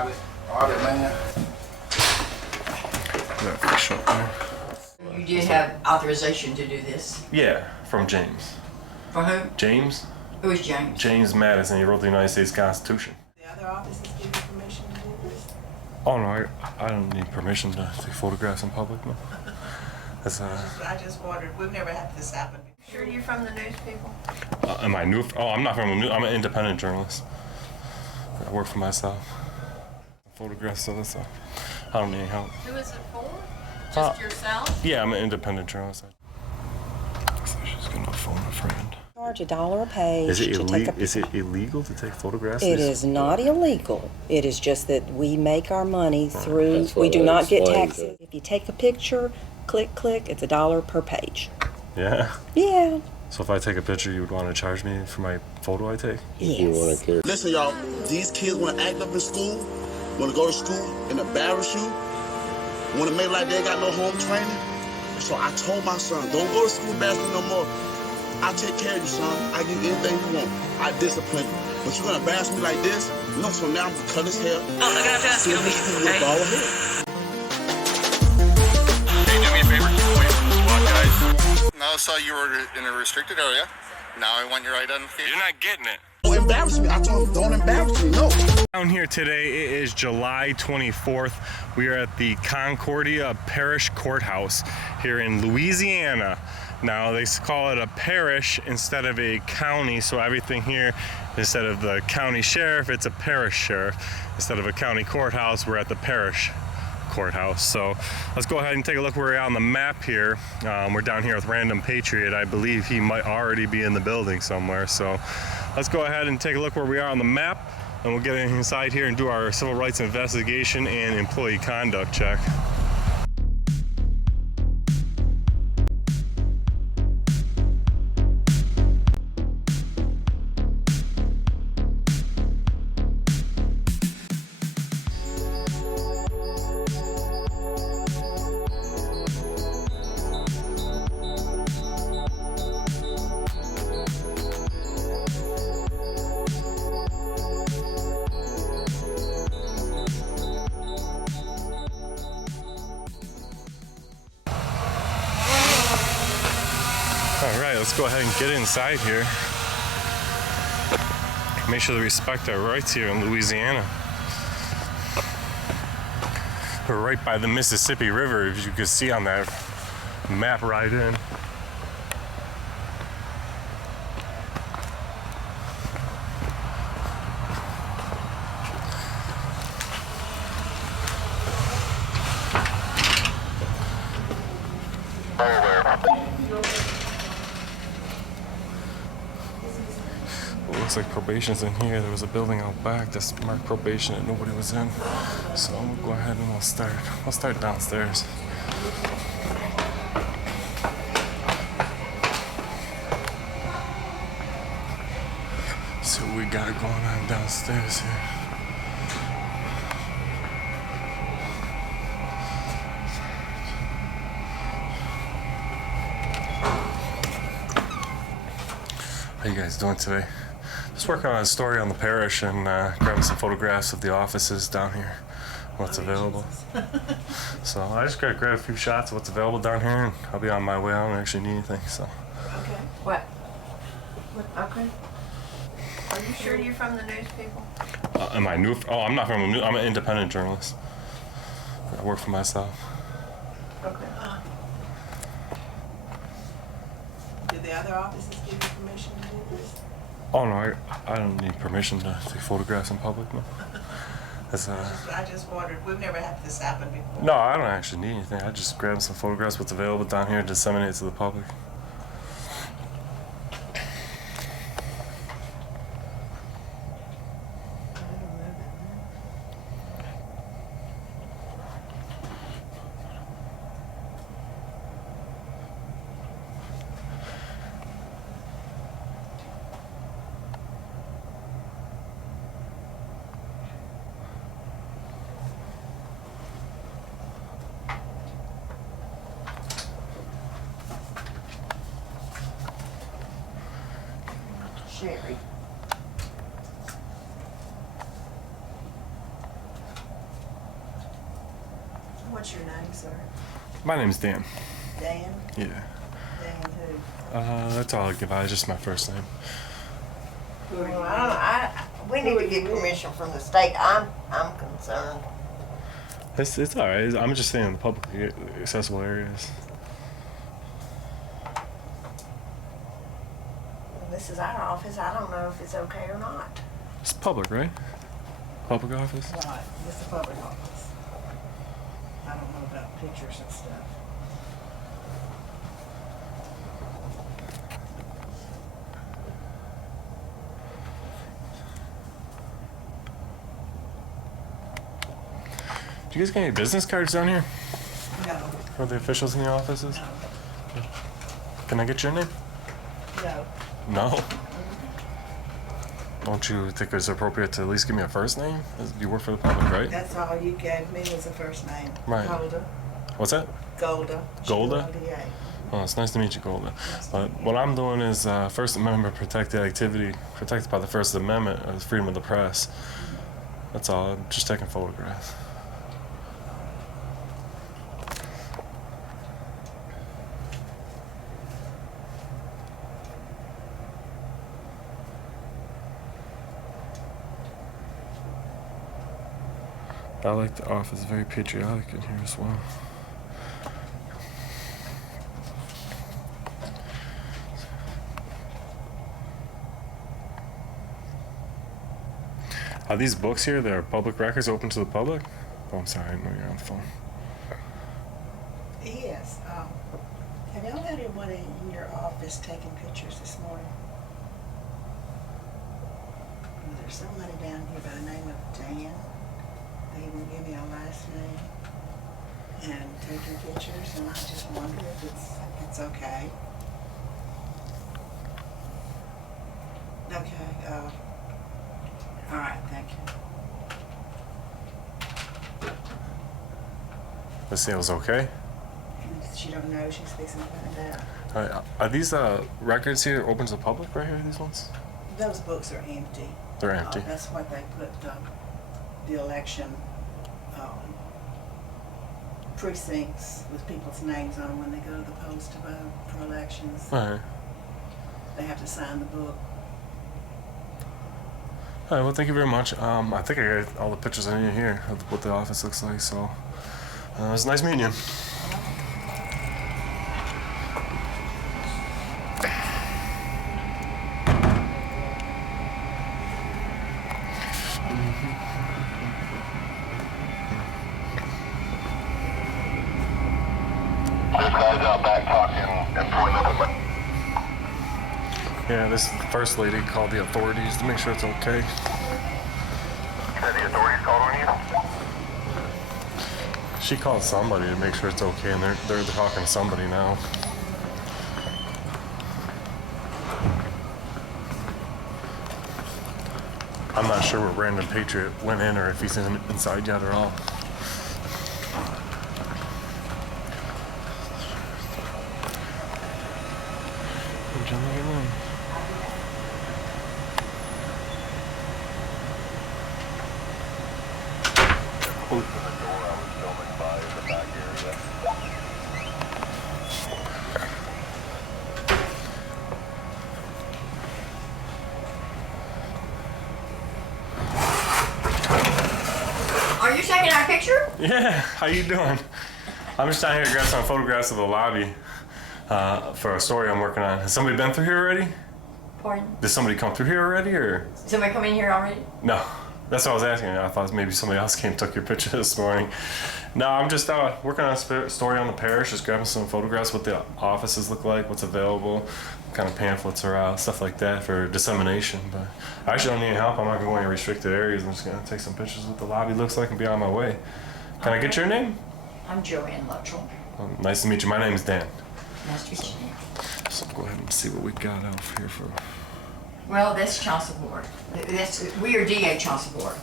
Audit man. You did have authorization to do this. Yeah, from James. For who? James? Who is James? James Madison. He wrote the United States Constitution. The other offices give you permission to do this? Oh no, I don't need permission to take photographs in public. No. That's I just wondered. We've never had this happen. Sure, you're from the news people? Am I new? Oh, I'm not from the news. I'm an independent journalist. I work for myself. Photographs, so that's I don't need any help. Who is it for? Just yourself? Yeah, I'm an independent journalist. So she's gonna phone a friend. Charge $1 a page. Is it to illegal to take photographs? It is not illegal. It is just that we make our money through. That's what We do not get explains taxes. If you take a picture, click, it's $1 per page. Yeah. Yeah. So if I take a picture, you would want to charge me for my photo I take? Yes. Listen, y'all, these kids want to act up in school, want to go to school and embarrass you, want to make like they got no home training. So I told my son, don't go to school embarrassing no more. I take care of you, son. I give you anything you want. I discipline you. But you're going to embarrass me like this? No, so now I'm going to cut his hair. Oh, I gotta ask you. With bald hair. Hey, do me a favor, keep away from the SWAT guys. Now I saw you were in a restricted area. Now I want your identification. You're not getting it. Don't embarrass me. I told him, don't embarrass me. No. Down here today, it is July 24th. We are at the Concordia Parish Courthouse here in Louisiana. Now they call it a parish instead of a county, so everything here, instead of the county sheriff, it's a parish sheriff. Instead of a county courthouse, we're at the parish courthouse. So let's go ahead and take a look where we're on the map here. We're down here with Random Patriot. I believe he might already be in the building somewhere. So let's go ahead and take a look where we are on the map, and we'll get inside here and do our civil rights investigation and employee conduct check. All right, let's go ahead and get inside here. Make sure to respect our rights here in Louisiana. We're right by the Mississippi River, as you can see on that map right in. Looks like probation's in here. There was a building out back that's marked probation that nobody was in. So I'm gonna go ahead and we'll start downstairs. See what we got going on downstairs here. How you guys doing today? Just working on a story on the parish and grabbing some photographs of the offices down here, what's available. So I just gotta grab a few shots of what's available down here, and I'll be on my way. I don't actually need anything, so. Okay. What? Okay. Are you sure you're from the news people? Am I new? Oh, I'm not from the news. I'm an independent journalist. I work for myself. Okay. Did the other offices give you permission to do this? Oh no, I don't need permission to take photographs in public. No. That's I just wondered. We've never had this happen before. No, I don't actually need anything. I just grab some photographs, what's available down here, disseminate it to the public. Sherry. What's your name, sir? My name's Dan. Dan? Yeah. Dan who? That's all I give out. It's just my first name. Well, I don't know. We need to get permission from the state. I'm concerned. It's all right. I'm just saying in the publicly accessible areas. This is our office. I don't know if it's okay or not. It's public, right? Public office. Right. It's a public office. I don't know about pictures and stuff. Do you guys get any business cards down here No. for the officials in the offices? No. Can I get your name? No. No. Don't you think it's appropriate to at least give me a first name? You work for the public, right? That's all you gave me was a first name. Right. Golda. What's that? Golda. Golda? G-O-L-D-A. Oh, it's nice to meet you, Golda. But what I'm doing is First Amendment protected activity, protected by the First Amendment, the freedom of the press. That's all. I'm just taking photographs. I like the office, very patriotic in here as well. Are these books here, they're public records open to the public? Oh, I'm sorry, I didn't know you're on the phone. Yes. Have y'all had anyone in your office taking pictures this morning? Was there somebody down here by the name of Dan? They even give me a last name and taking pictures, and I just wonder if it's okay. Okay. All right. Thank you. Let's say it was okay. She don't know. She's fixing to find out. Are these records here open to the public right here, these ones? Those books are empty. They're empty. That's what they put the election precincts with people's names on when they go to the polls to vote for elections. All right. They have to sign the book. All right, well, thank you very much. I think I got all the pictures I need here of what the office looks like, so it was nice meeting you. Yeah, this first lady called the authorities to make sure it's okay. You said the authorities called on you? She called somebody to make sure it's okay, and they're talking to somebody now. I'm not sure where Random Patriot went in or if he's inside yet or all. Are you taking our picture? Yeah, how you doing? I'm just down here to grab some photographs of the lobby for a story I'm working on. Has somebody been through here already? Pardon? Did somebody come through here already, or? Somebody come in here already? No, that's what I was asking. I thought maybe somebody else came and took your picture this morning. No, I'm just working on a story on the parish, just grabbing some photographs, what the offices look like, what's available, what kind of pamphlets are out, stuff like that for dissemination. But I actually don't need any help. I'm not going to go any restricted areas. I'm just going to take some pictures of what the lobby looks like and be on my way. Can I get your name? I'm Joanne Luttrell. Well, nice to meet you. My name's Dan. Nice to meet you. So go ahead and see what we got out here for. Well, that's child support. We are DA child support.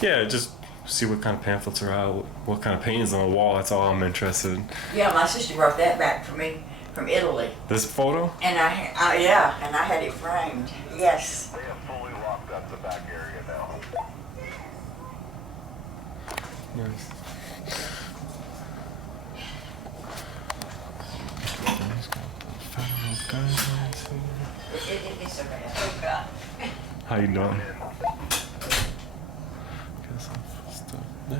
Yeah, just see what kind of pamphlets are out, what kind of paintings on the wall. That's all I'm interested in. Yeah, my sister brought that back for me from Italy. This photo? And I had it framed. Yes. They have fully locked up the back area now. Nice. How you doing? Guess I'll stop there.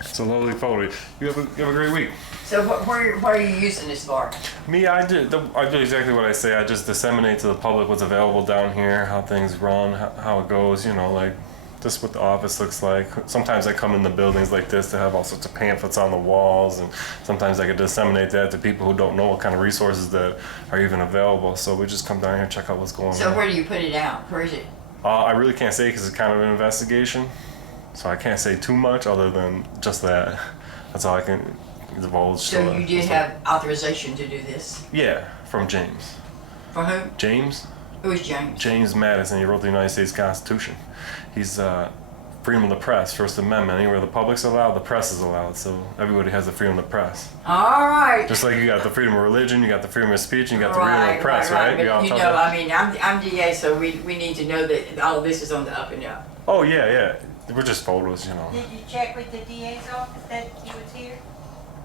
It's a lovely photo. You have a great week. So what are you using this for? Me, I do exactly what I say. I just disseminate to the public what's available down here, how things run, how it goes, you know, like just what the office looks like. Sometimes I come in the buildings like this to have all sorts of pamphlets on the walls, and sometimes I could disseminate that to people who don't know what kind of resources that are even available. So we just come down here and check out what's going on. So where do you put it out? Where is it? I really can't say because it's kind of an investigation. So I can't say too much other than just that. That's all I can divulge. So you did have authorization to do this? Yeah, from James. For whom? James? Who is James? James Madison. He wrote the United States Constitution. He's freedom of the press, First Amendment. Anywhere the public's allowed, the press is allowed. So everybody has the freedom of the press. All right. Just like you got the freedom of religion, you got the freedom of speech, and you got the freedom of the press, right? But you know, I mean, I'm DA, so we need to know that all of this is on the up and up. Oh, yeah. We're just photos, you know. Did you check with the DA's office that he was here?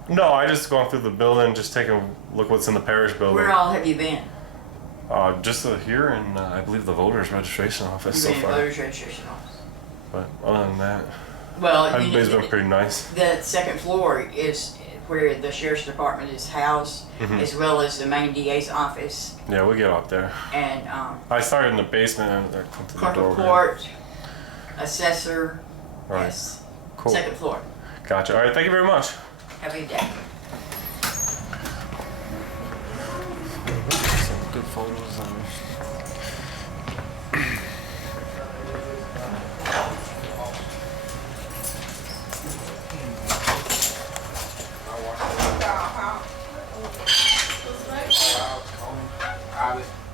No, I just gone through the building, just taking a look what's in the parish building. Where all have you been? Just here in, I believe, the voters registration office You've so been in far. voters registration office. But other than that, Well, everybody's been pretty nice. The second floor is where the sheriff's department is housed, as well as the main DA's office. Yeah, we'll get up there. And I started in the basement and I come to the clerk door. of court, assessor, Right. yes. Cool. Second floor. Gotcha. All right, thank you very much. Have a good day. Some good photos on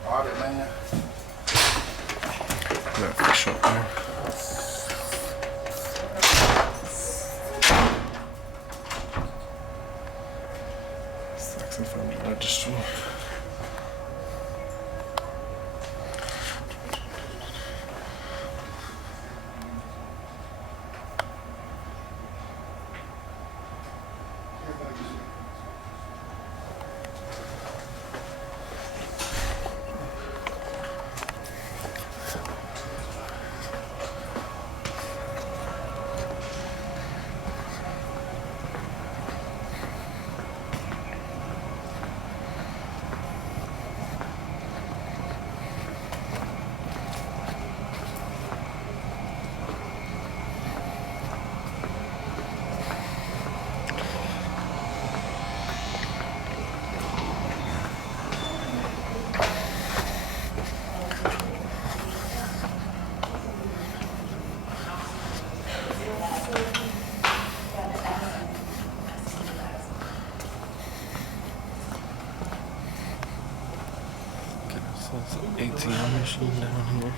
Audit, man. that fish up there. Sex offender registry. ATM machine down here.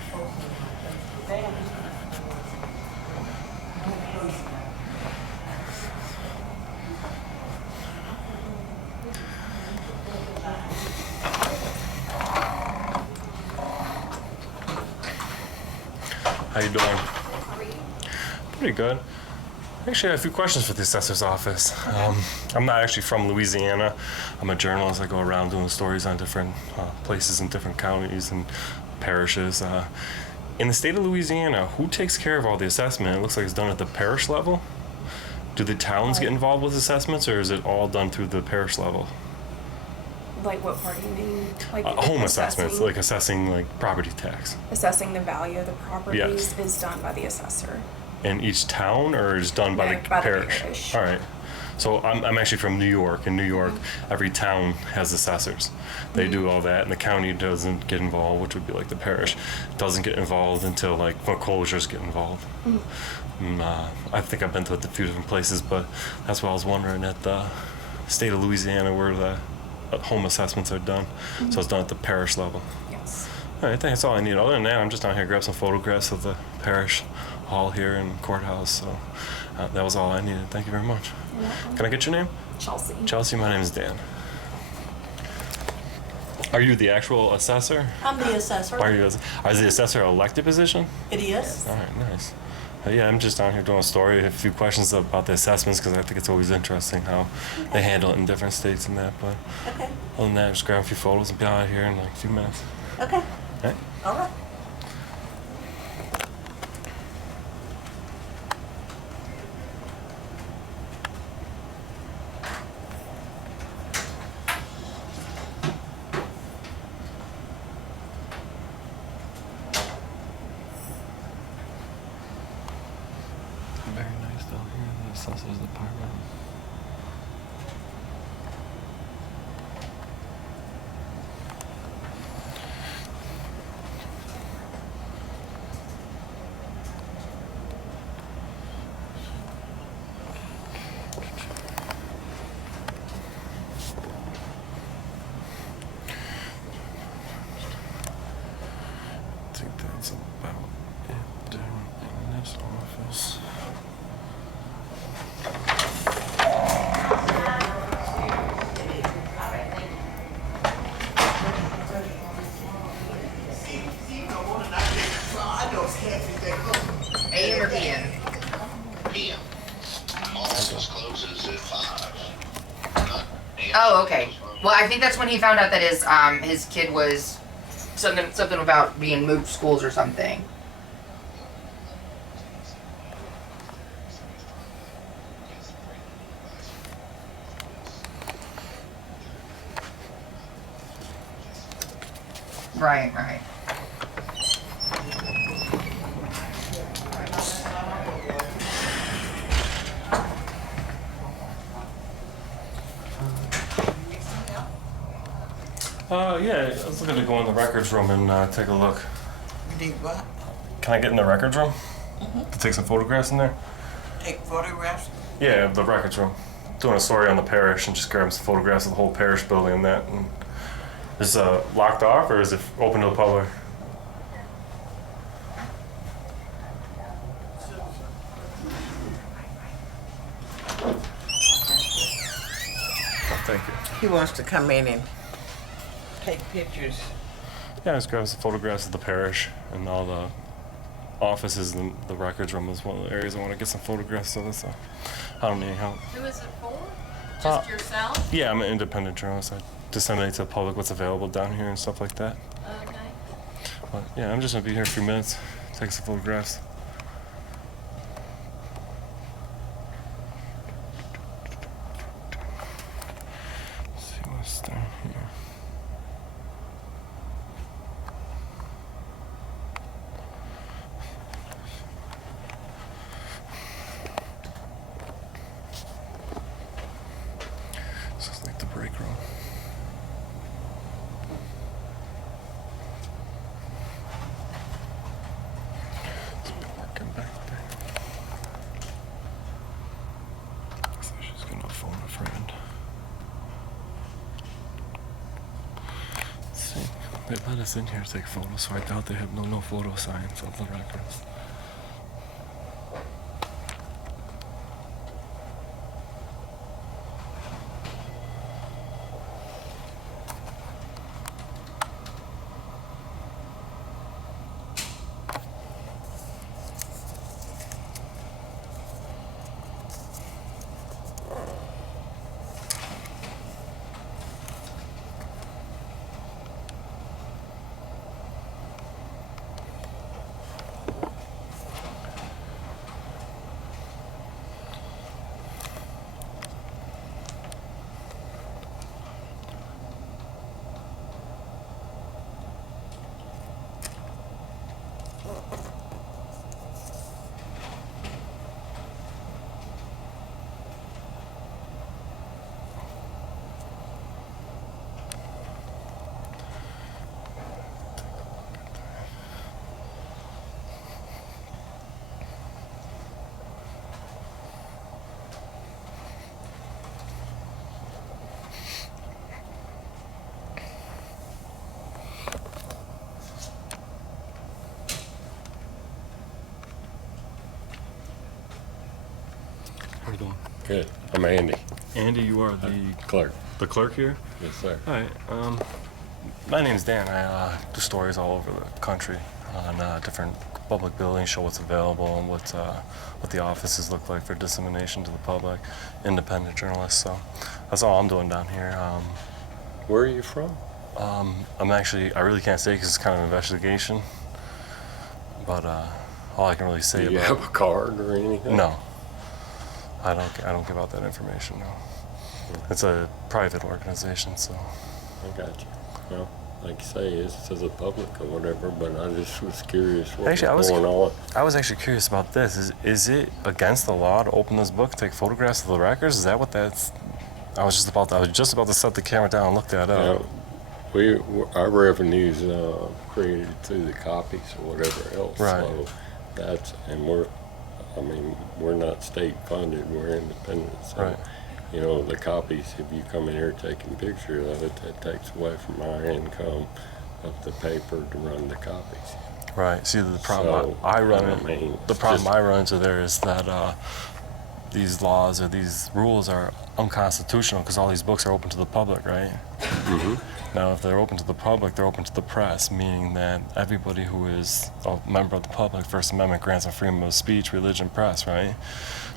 How you doing? Pretty good. Actually, I have a few questions for the assessor's office. I'm not actually from Louisiana. I'm a journalist. I go around doing stories on different places in different counties and parishes. In the state of Louisiana, who takes care of all the assessment? It looks like it's done at the parish level. Do the towns get involved with assessments, or is it all done through the parish level? Like what part do you mean? Like Home assessments, like assessing like property tax. assessing the value of the properties Yes. is done by the assessor. In each town, or is done by No, the by the parish? parish. All right. So I'm actually from New York. In New York, every town has assessors. They do all that, and the county doesn't get involved, which would be like the parish, doesn't get involved until like foreclosures get involved. I think I've been to a few different places, but that's what I was wondering at the state of Louisiana where the home assessments are done. So it's done at the parish level. Yes. All right, I think that's all I need. Other than that, I'm just down here to grab some photographs of the parish hall here in Courthouse. So that was all I needed. Thank you very much. You're welcome. Can I get your name? Chelsea. Chelsea, my name is Dan. Are you the actual assessor? I'm the assessor. Is the assessor an elected position? It is. All right, nice. Yeah, I'm just down here doing a story. I have a few questions about the assessments because I think it's always interesting how they handle it in different states and that. But Okay, other than that, just grab a few photos and be out of here in like a few minutes. okay, Okay? all right. Very nice down here, the assessor's department. I think that's about it down in this office. AM or PM? PM. Office closes at 5. Oh, okay. Well, I think that's when he found out that his kid was something about being moved schools or something. Right, right. Yeah, I was looking to go in the records room and take a look. Need what? Can I get in the records room? To take some photographs in there? Take photographs? Yeah, the records room. Doing a story on the parish and just grabbing some photographs of the whole parish building and that. And is it locked off or is it open to the public? Thank you. He wants to come in and take pictures. Yeah, just grab some photographs of the parish and all the offices and the records room is one of the areas I want to get some photographs of. So I don't need any help. Who is it for? Just yourself? Yeah, I'm an independent journalist. I disseminate to the public what's available down here and stuff like that. Okay. But yeah, I'm just gonna be here in a few minutes, take some photographs. Let's see what's down here. This is like the break room. It's been working back there. So she's gonna phone a friend. Let's see. They let us in here to take photos, so I doubt they have no photo signs of the records. How you doing? Good. I'm Andy. Andy, you are the Clerk. the clerk here? Yes, sir. All right. My name's Dan. I do stories all over the country on different public building, show what's available and what the offices look like for dissemination to the public, independent journalists. So that's all I'm doing down here. Where are you from? I really can't say because it's kind of an investigation, but all I can really say Do you about have a card or anything? No, I don't give out that information, no. It's a private organization, so. I got you. Well, like you say, it's to the public or whatever, but I just was curious what was going on. I was actually curious about this. Is it against the law to open this book, take photographs of the records? Is that what that's? I was just about to set the camera down and look that up. Yeah, our revenues created through the copies or whatever else. Right. So that's, and we're not state funded. We're independent. So, right. You know, the copies, if you come in here taking pictures of it, that takes away from our income of the paper to run the copies. Right. See, the problem I run into there is that these laws or these rules are unconstitutional because all these books are open to the public, right? Mm-hmm. Now, if they're open to the public, they're open to the press, meaning that everybody who is a member of the public, First Amendment grants them freedom of speech, religion, press, right?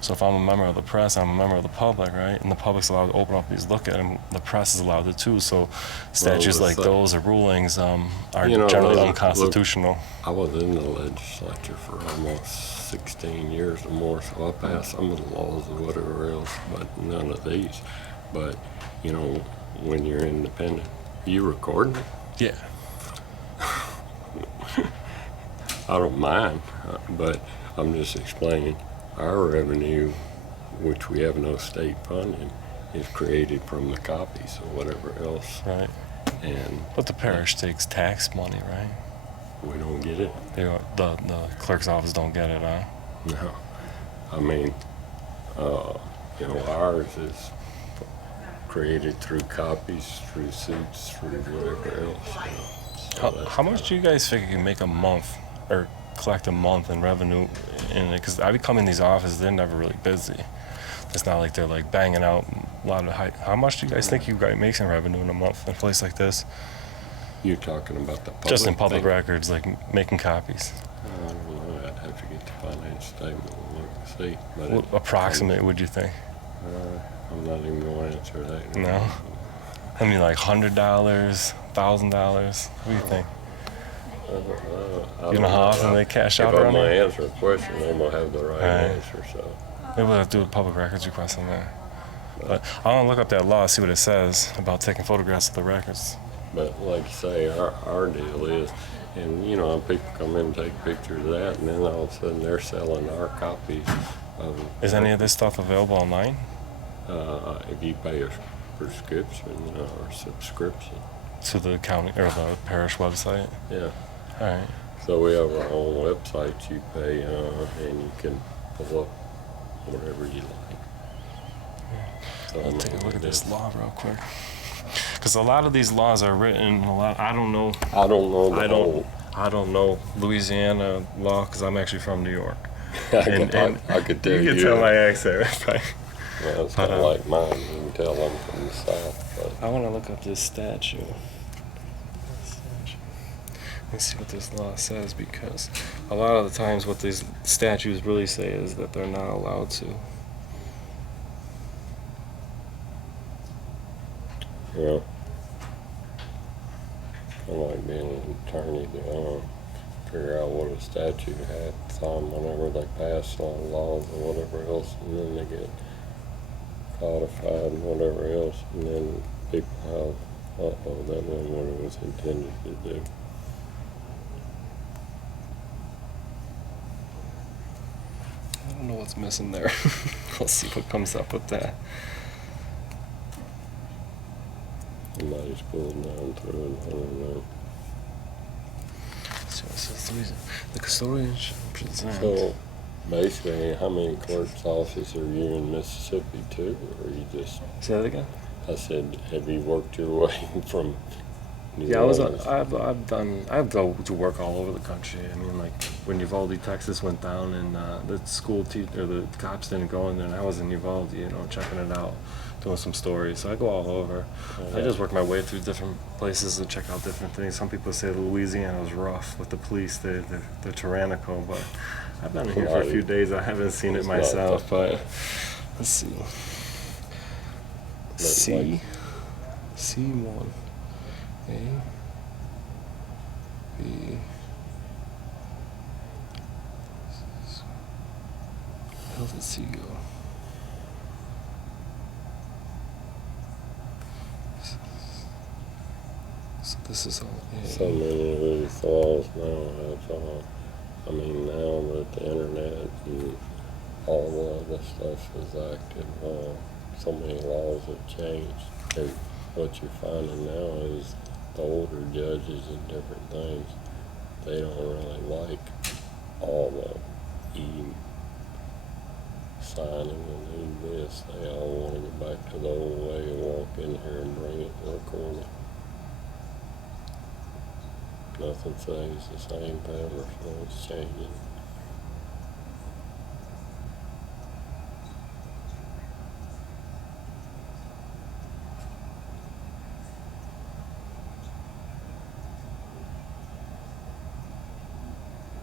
So if I'm a member of the press, I'm a member of the public, right? And the public's allowed to open up these, look at them. The press is allowed to too. So statutes like those or rulings are generally unconstitutional. I was in the legislature for almost 16 years or more, so I passed some of the laws or whatever else, but none of these. But, you know, when you're independent, you recording it? Yeah. I don't mind, but I'm just explaining our revenue, which we have no state funding, is created from the copies or whatever else. Right. But the parish takes tax money, right? We don't get it. The clerk's office don't get it, huh? No. I mean, you know, ours is created through copies, through suits, through whatever else. You know. So how much do you guys figure you make a month or collect a month in revenue in it? Because I be coming in these offices, they're never really busy. It's not like they're like banging out a lot of how much do you guys think you guys make in revenue in a month in a place like this? You're talking about the public? Just in public records, like making copies. I don't know. I'd have to get the financial statement and look and see. But What approximate would you think? I'm not even going to answer that. No? I mean, like $100, $1,000. What do you think? You know how often they cash out If I'm around going to here? answer a question, I'm going to have the right answer. So Maybe we'll have to do a public records request on that. But I want to look up that law, see what it says about taking photographs of the records. But like you say, our deal is, and you know, people come in and take pictures of that, and then all of a sudden they're selling our copies of it. Is any of this stuff available online? If you pay a prescription or subscription. To the county or the parish website? Yeah. All right. So we have our own website you pay, and you can pull up whatever you like. So I'll take a look at this law real quick. Because a lot of these laws are written, I don't know Louisiana law because I'm actually from New York. I could tell you. You can tell my accent, right? Well, it's not like mine. You can tell I'm from the South. But I want to look up this statute. Let's see what this law says, because a lot of the times what these statutes really say is that they're not allowed to. Well, I like being an attorney to figure out what a statute had on whenever they pass on laws or whatever else, and then they get codified and whatever else, and then people have, that wasn't what it was intended to do. I don't know what's missing there. We'll see what comes up with that. Somebody's pulling down through it, I don't know. So it says the custodian should present. So, basically, how many clerk's offices are you in Mississippi too, or are you just... Say that again? I said, have you worked your way from New Orleans. I've go to work all over the country. I mean, like when Uvalde, Texas went down and the school teacher, the cops didn't go in there, and I was in Uvalde, you know, checking it out, doing some stories. So I go all over. Yeah. I just work my way through different places to check out different things. Some people say Louisiana was rough with the police. They're tyrannical, but I've been here for a few days. I haven't seen it myself, but let's see. C1. A, B, how did C go? So this is all A. So many of these laws now have, I mean, now that the internet and all the other stuff is active, so many laws have changed. And what you're finding now is the older judges and different things, they don't really like all the signing and this. They all want to go back to the old way and walk in here and bring it to the corner. Nothing stays the same ever, so it's changing.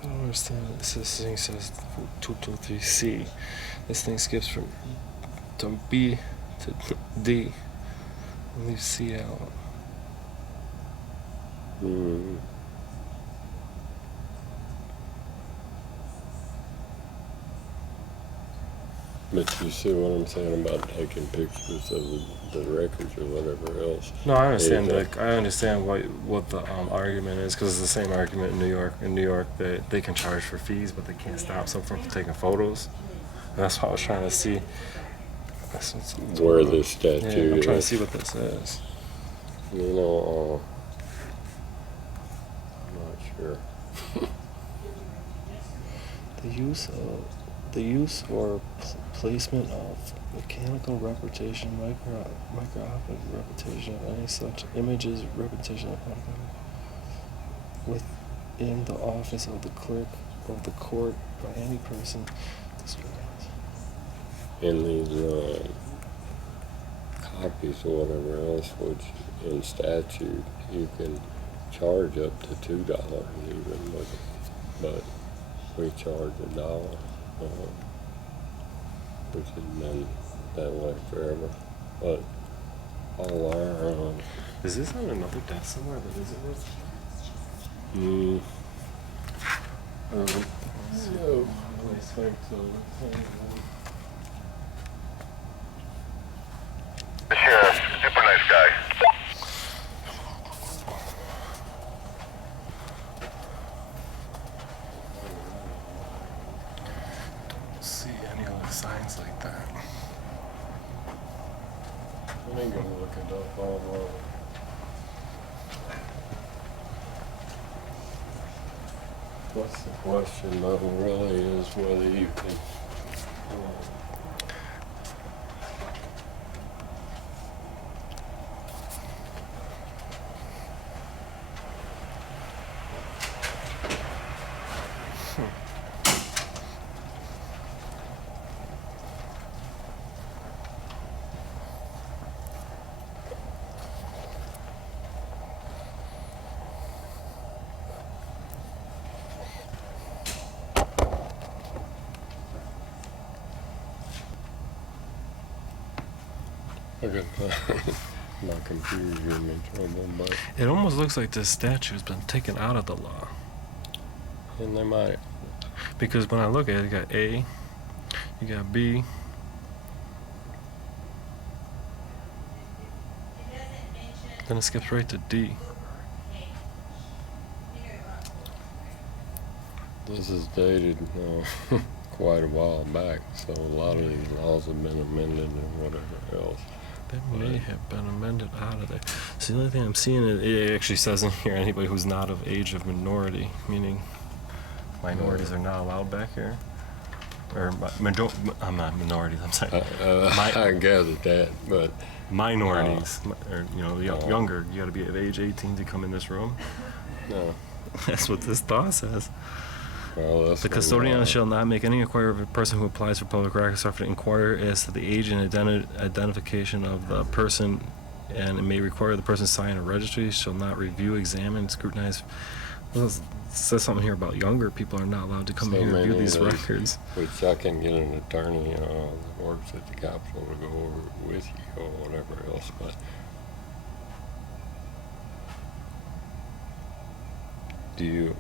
I don't understand. This thing says 223C. This thing skips from B to D and leaves C out. But you see what I'm saying about taking pictures of the records or whatever else. No, I understand. Like, I understand what the argument is, because it's the same argument in New York. In New York, they can charge for fees, but they can't stop someone from taking photos. And that's what I was trying to see. Where this statute is. Yeah, I'm trying to see what this is. You know, I'm not sure. The use or placement of mechanical repetition, microscopic repetition of any such images, repetition of within the office of the clerk of the court by any person. In these copies or whatever else, which in statute you can charge up to $2 even with it, but we charge $1. Which has been that way forever. But all our is this on another desk somewhere that isn't worth? So The sheriff, super nice guy. See any other signs like that? I ain't gonna look it up online. What's the question though really is whether you can my computer's giving me trouble, but It almost looks like this statute's been taken out of the law. and they might. Because when I look at it, you got A, you got B. Then it skips right to D. This is dated quite a while back, so a lot of these laws have been amended and whatever else. They may have been amended out of there. See, the only thing I'm seeing is it actually says in here anybody who's not of age of minority, meaning minorities are not allowed back here. or I'm not minorities. I'm sorry. I gathered that, but minorities, or younger. You got to be of age 18 to come in this room. no. That's what this law says. Well, that's The custodian shall not make any inquiry of a person who applies for public records or to inquire as to the age and identification of the person, and it may require the person sign a registry, shall not review, examine, scrutinize. Well, it says something here about younger people are not allowed to come in here and review these records. Which I can get an attorney that works at the Capitol to go over it with you or whatever else, but do you?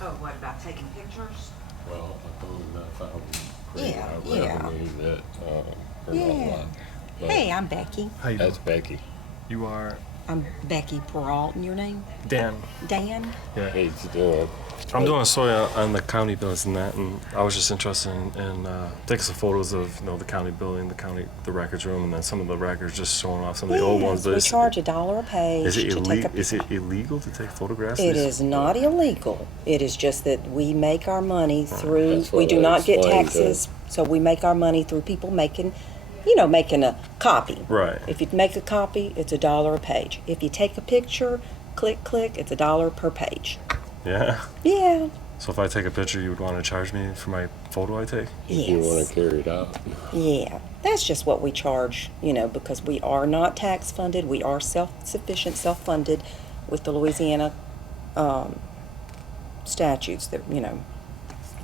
Oh, what about taking pictures? Well, I told him that I would create Yeah, a yeah. revenue that for Yeah. a lot. But Hey, I'm Becky. How you that's doing? Becky. You are I'm Becky Peralt, and your name? Dan. Dan? Yeah. Hey, you doing? I'm doing a story on the county bills and that, and I was just interested in taking some photos of the county building, the records room, and then some of the records, just showing off some of the old ones. Yes, we charge $1 a page Is it to take a Is it illegal to take photographs? It is not illegal. It is just that we make our money through, That's we what do I not get explained taxes, so we make our money through people making a copy. Right. If you make a copy, it's $1 a page. If you take a picture, click, it's $1 per page. Yeah. Yeah. So if I take a picture, you would want to charge me for my photo I take? Yes. You want to carry it out? Yeah, that's just what we charge, because we are not tax funded. We are self-sufficient, self-funded with the Louisiana statutes that,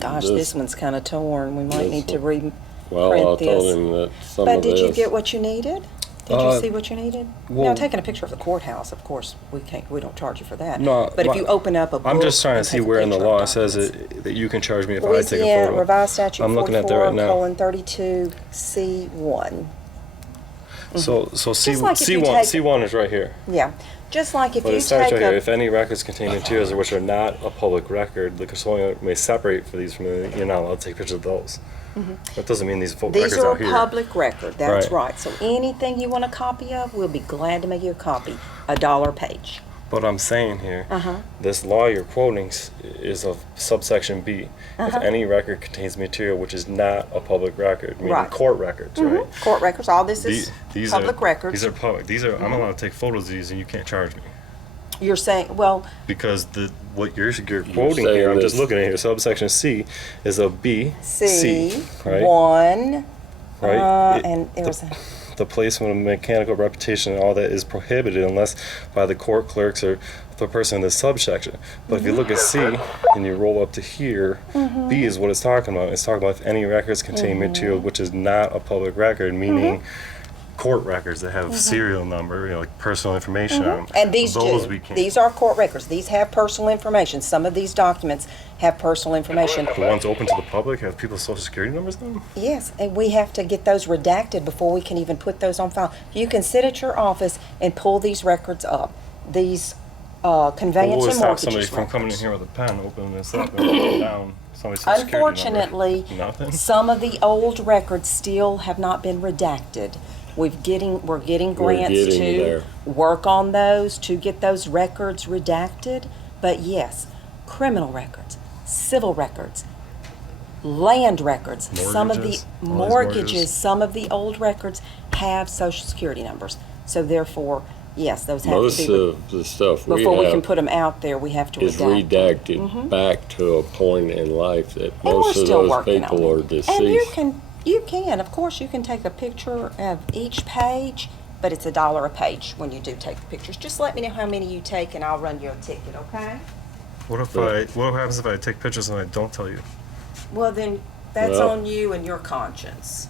gosh, this one's kind of torn. We might need to reprint Well, I this. told him that some But of did this. you get what you needed? Did you see what you needed? well- Now, taking a picture of the courthouse, of course, we don't charge you for that. No, But if but you open up a book I'm just trying to and see take a where in the picture of law it says documents. that you can charge me if I take a Louisiana photo. Revised Statute I'm looking at that right now. 44:32C1. So C1 like if you take- C1 is right here. Yeah, just like if But you it starts take right here. a, If any records contain materials which are not a public record, the custodian may separate for these from the. You're not allowed to take pictures of those. That doesn't mean these these records are out a here. public record, that's Right. right. So anything you want a copy of, we'll be glad to make you a copy, $1 a page. But I'm saying here, Uh-huh. this law you're quoting is of subsection B. If any record contains material which is not a public record, meaning Right. court records, right? Court records, all this is These public records. These are public. These are. I'm allowed to take photos of these, and you can't charge me You're saying, well, because what you're quoting saying here. I'm just this- looking at here. Subsection C is a B. C, right? 1, Right. and there's a, The placement of mechanical repetition and all that is prohibited unless by the court clerks or the person in this subsection. But if you look at C and you roll up to here, B is what it's talking about. It's talking about if any records contain material which is not a public record, meaning court records that have serial number, like personal information on them. and these Those do. we can't. These are court records. These have personal information. Some of these documents have personal information. The ones open to the public have people's social security numbers on them? Yes, and we have to get those redacted before we can even put those on file. You can sit at your office and pull these records up. These conveyance We'll and stop somebody mortgages from coming in records. here with a pen, opening this up, and putting down somebody's social security number. Unfortunately, Nothing? some of the old records still have not been redacted. We're getting grants getting to there. work on those, to get those records redacted. But yes, criminal records, civil records, land records, some of the Mortgages, all these mortgages, mortgages. some of the old records have social security numbers. So therefore, yes, those have Most to be, of the stuff we before we can have put them out there, we have to is redact them. redacted back to a point in life that And we're most of still those working on people it. are And deceased. of course, you can take a picture of each page, but it's $1 a page when you do take the pictures. Just let me know how many you take and I'll run you a ticket, okay? What happens if I take pictures and I don't tell you? Well, then, that's Well- on you and your conscience.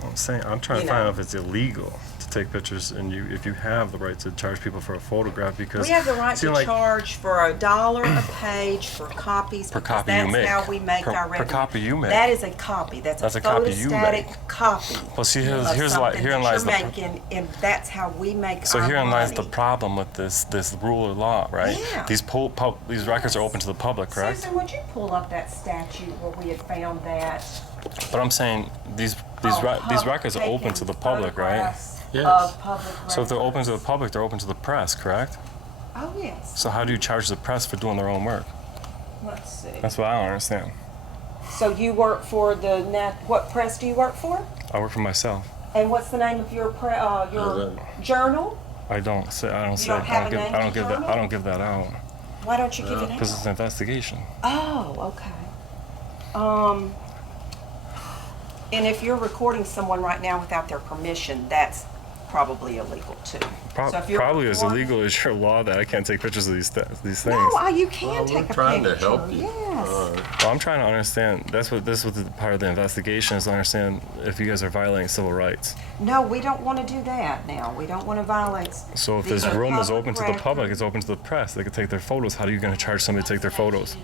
I'm trying to You find know. out if it's illegal to take pictures and if you have the right to charge people for a photograph because We have the right see, to like, charge for $1 a page for copies Per because copy you that's make. how we make Per- our per revenue. copy you make. That is a copy. That's That's a a copy you photostatic make. copy. Well, see, herein of lies something the that pro- you're making, and that's how we make So our herein lies the money. problem with this rule or law, right? Yeah. These records are open to the public, correct? Susan, would you pull up that statute where we had found that? But I'm saying these records are open to the public, right? Yes. Yes. Of public So if they're open to the records. public, they're open to the press, correct? Oh, yes. So how do you charge the press for doing their own work? Let's see. That's what I don't understand. So you work for what press do you work for? I work for myself. And what's the name of your journal? I don't give that out. Why don't you give it out? Because it's an investigation. Oh, okay. And if you're recording someone right now without their permission, that's probably illegal too. So if you're probably as illegal as your law that I can't take pictures of these things. No, you can take a picture. We're trying to help you. Yes. Well, I'm trying to understand. That's what the part of the investigation is to understand if you guys are violating civil rights. No, we don't want to do that now. We don't want to violate. So if this room is open to the public, it's open to the press. They can take their photos. How are you going to charge somebody to take their photos?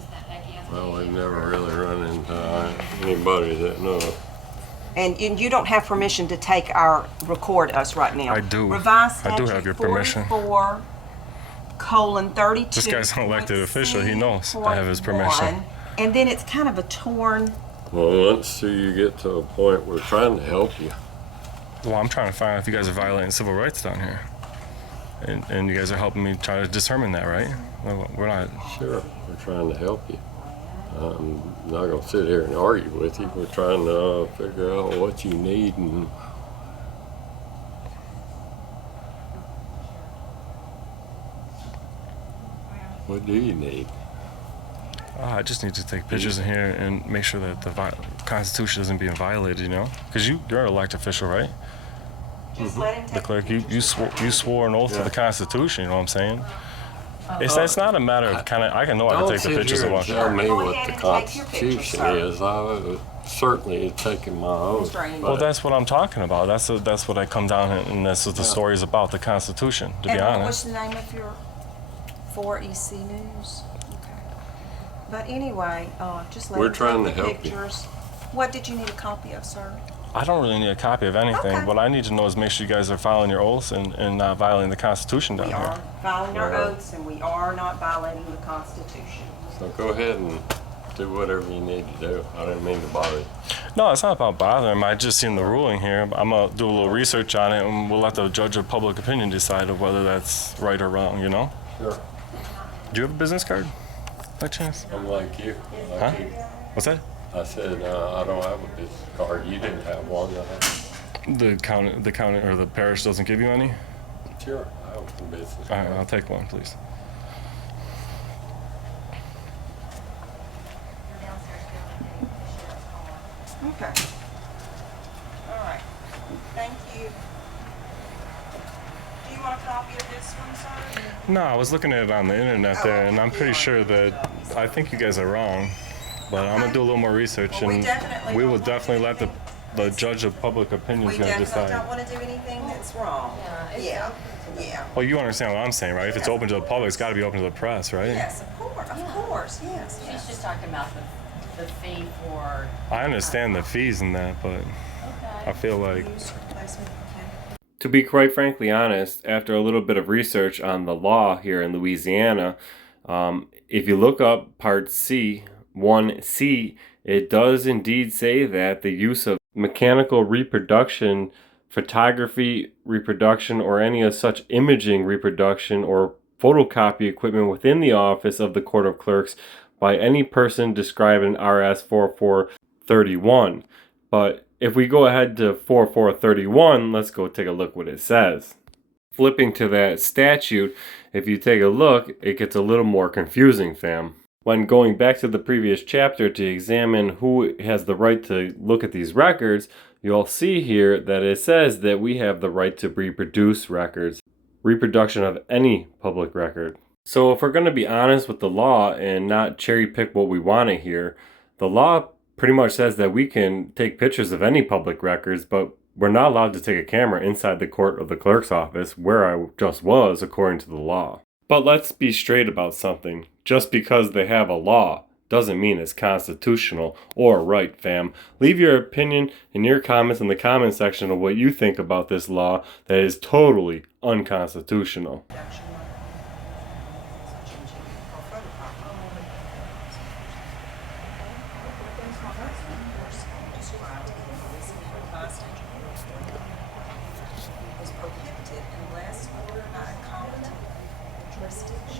Well, we've never really run into anybody that knows. And you don't have permission to record us right now. I do. Revised statute I do have your permission. 44:32. This guy's an elected official. He knows I have his permission. And then it's kind of a torn. Well, once you get to a point, we're trying to help you. Well, I'm trying to find out if you guys are violating civil rights down here. And you guys are helping me try to determine that, right? Well, we're not. Sure, we're trying to help you. I'm not going to sit here and argue with you. We're trying to figure out what you need and what do you need? I just need to take pictures in here and make sure that the Constitution isn't being violated, you know? Because you're an elected official, right? Just let him take The clerk, you swore an oath to the Constitution, you know what I'm saying? It's not a matter of I can take the pictures of one. Tell me what the Constitution is. I certainly have taken my oath. Well, that's what I'm talking about. That's what I come down and that's what the story is about, the Constitution, to be honest. What's the name of your 4EC News? Okay. But anyway, just let We're him trying take to the help you. pictures. What did you need a copy of, sir? I don't really need a copy of anything. Okay. What I need to know is make sure you guys are following your oaths and not violating the Constitution down We here. are following our oaths, and we are not violating the Constitution. So go ahead and do whatever you need to do. I didn't mean to bother you. No, it's not about bothering him. I just seen the ruling here. I'm going to do a little research on it, and we'll let the judge of public opinion decide of whether that's right or wrong, you know? Sure. Do you have a business card, by chance? I'm like you. Huh? What's that? I said, I don't have a business card. You didn't have one. The county or the parish doesn't give you any? Sure, I have a business All card. right, I'll take one, please. Okay. All right. Thank you. Do you want a copy of this one, sir? No, I was looking at it on the internet there, and I'm pretty sure that I think you guys are wrong. But I'm gonna do a little more research, Well, and we will definitely let the judge of public opinion is We gonna definitely decide. don't want to do anything that's wrong. Yeah. Well, you understand what I'm saying, right? If it's open to the public, it's got to be open to the press, right? Yes, of course, yes. She's just talking about the fee for. I understand the fees and that, but I feel like. Use replacement, okay. To be quite frankly honest, after a little bit of research on the law here in Louisiana, if you look up Part C, 1C, it does indeed say that the use of mechanical reproduction, photography reproduction, or any of such imaging reproduction or photocopy equipment within the office of the Court of Clerks by any person described in RS 4431. But if we go ahead to 4431, let's go take a look what it says. Flipping to that statute, if you take a look, it gets a little more confusing, fam. When going back to the previous chapter to examine who has the right to look at these records, you'll see here that it says that we have the right to reproduce records, reproduction of any public record. So if we're going to be honest with the law and not cherry pick what we want to hear, the law pretty much says that we can take pictures of any public records, but we're not allowed to take a camera inside the court of the clerk's office where I just was according to the law. But let's be straight about something. Just because they have a law doesn't mean it's constitutional or right, fam. Leave your opinion in your comments in the comment section of what you think about this law that is totally unconstitutional. Is prohibited unless ordered by a competent jurisdiction.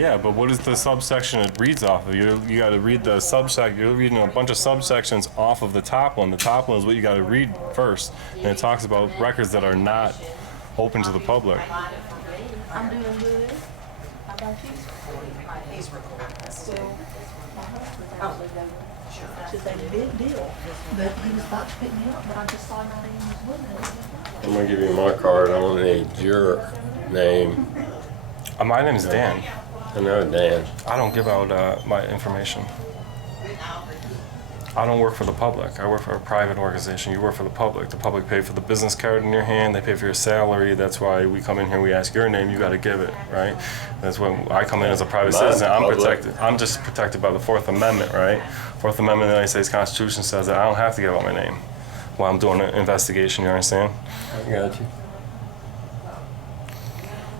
Yeah, but what is the subsection it reads off of? You got to read the subsection. You're reading a bunch of subsections off of the top one. The top one is what you got to read first, and it talks about records that are not open to the public. I'm doing good. How about you? He's recording still. It's a big deal. But he was about to pick me up, but I just saw my name was with it. I'm gonna give you my card. I don't need your name. My name is Dan. I know Dan. I don't give out my information. I don't work for the public. I work for a private organization. You work for the public. The public pay for the business card in your hand. They pay for your salary. That's why we come in here. We ask your name. You got to give it, right? That's when I come in as a private citizen. I'm protected. I'm just protected by the Fourth Amendment, right? Fourth Amendment of the United States Constitution says that I don't have to give out my name while I'm doing an investigation. You understand? I got you.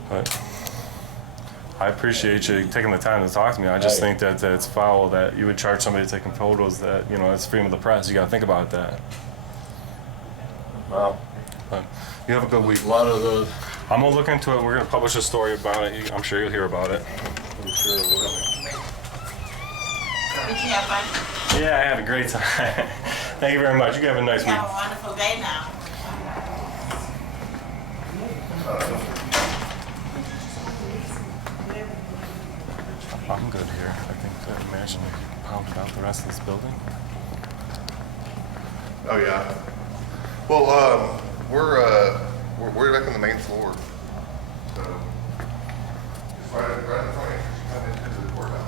But I appreciate you taking the time to talk to me. I just think that it's foul that you would charge somebody taking photos that, you know, it's freedom of the press. You got to think about that. Wow. But you have a good week. A lot of those. I'm going to look into it. We're going to publish a story about it. I'm sure you'll hear about it. I'm sure it will. Did you have fun? Yeah, I had a great time. Thank you very much. You have a nice week. Have a wonderful day now. I'm good here. I think, imagine if you pounded out the rest of this building. Oh yeah. Well, we're back on the main floor. So it's right in front of you. Come into the courthouse.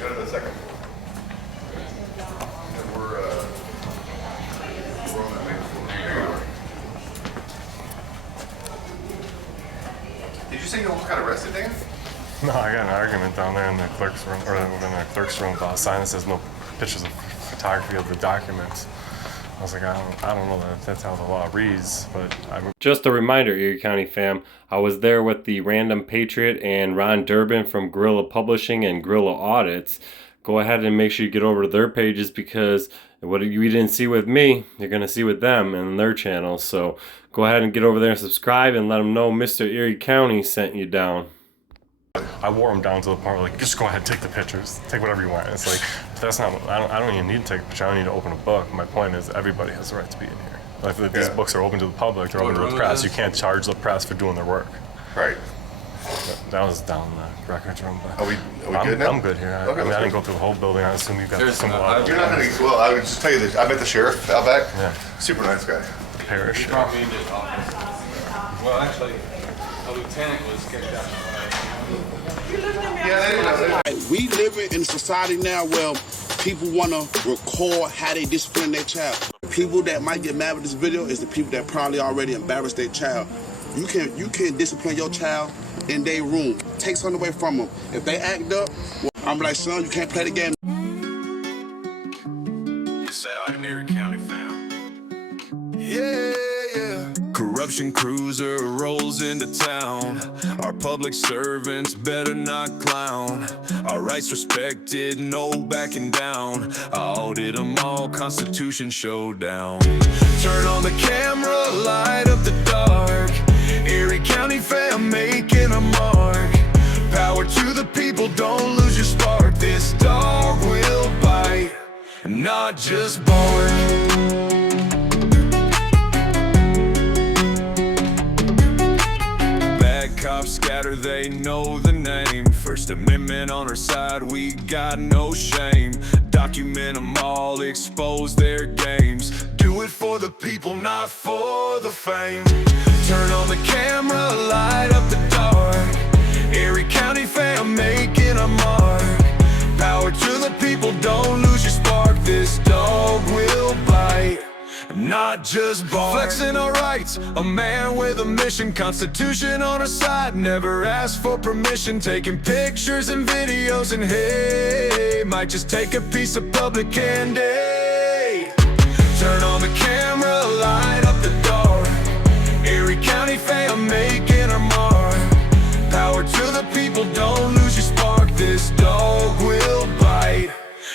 Go to the second floor. And we're on that main floor. There you are. Did you say you almost got arrested, Dan? No, I got an argument down there in the clerk's room, or in the clerk's room about a sign that says no pictures of photography of the documents. I was like, I don't know that that's how the law reads, but Just a reminder, Erie County fam, I was there with the Random Patriot and Ron Durbin from Guerrilla Publishing and Guerrilla Audits. Go ahead and make sure you get over to their pages, because what you didn't see with me, you're going to see with them and their channels. So go ahead and get over there and subscribe and let them know Mr. Erie County sent you down. I wore them down to the point where, like, just go ahead and take the pictures, take whatever you want. It's like, that's not, I don't even need to take a picture, I don't need to open a book. My point is, everybody has the right to be in here. Like, these books are open to the public, they're open to the press. You can't charge the press for doing their work. Right. That was down in the records room. But Are we good now? I'm good here. Okay, I mean, I didn't good. go through the whole building. I assume you've got some law. You're not gonna, well, I would just tell you this. I met the sheriff out back. Yeah. Super nice guy. Parish. Brought me into his office. Well, actually, a lieutenant was kicked out. Yeah, they didn't know. We live in a society now where people want to record how they discipline their child. People that might get mad with this video is the people that probably already embarrassed their child. You can discipline your child in their room. Take something away from them. If they act up, well, I'm like, son, you can't play the game. Erie County fam. Yeah. Corruption cruiser rolls into town. Our public servants better not clown. Our rights respected, no backing down. I audit them all, Constitution showdown. Turn on the camera, light up the dark. Erie County fam making a mark. Power to the people, don't lose your spark. This dog will bite, not just bark. Cops scatter, they know the name. First Amendment on our side, we got no shame. Document them all, expose their games. Do it for the people, not for the fame. Turn on the camera, light up the dark. Erie County fam making a mark. Power to the people, don't lose your spark. This dog will bite, not just bark. Flexing our rights, a man with a mission. Constitution on our side, never asked for permission. Taking pictures and videos and hey, might just take a piece of public candy. Turn on the camera, light up the dark. Erie County fam making our mark. Power to the people, don't lose your spark. This dog will bite,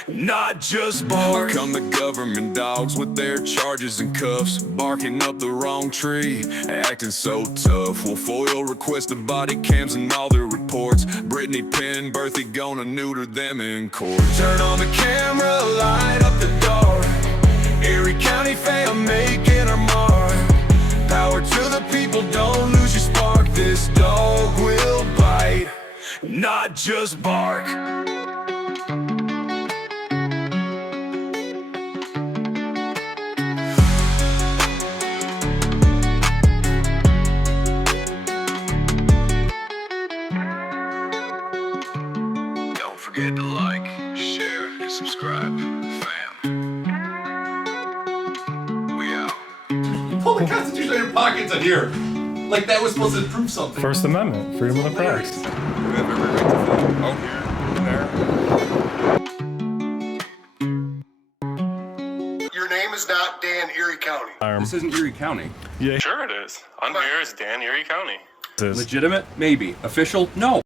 not just bark. Here come the government dogs with their charges and cuffs, barking up the wrong tree, acting so tough. Well, FOIL requested body cams and all their reports. Brittany Penn, Berthy gonna neuter them in court. Turn on the camera, light up the dark. Erie County fam making our mark. Power to the people, don't lose your spark. This dog will bite, not just bark. Don't forget to like, share, and subscribe, fam. We out. Pull the Constitution out of your pockets in here. Like that was supposed to prove something. First Amendment, freedom of the press. We have every right to vote. Oh, here, there. Your name is not Dan, Erie County. This isn't Erie County. Yeah. Sure it is. I'm here as Dan, Erie County. Legitimate? Maybe. Official? No.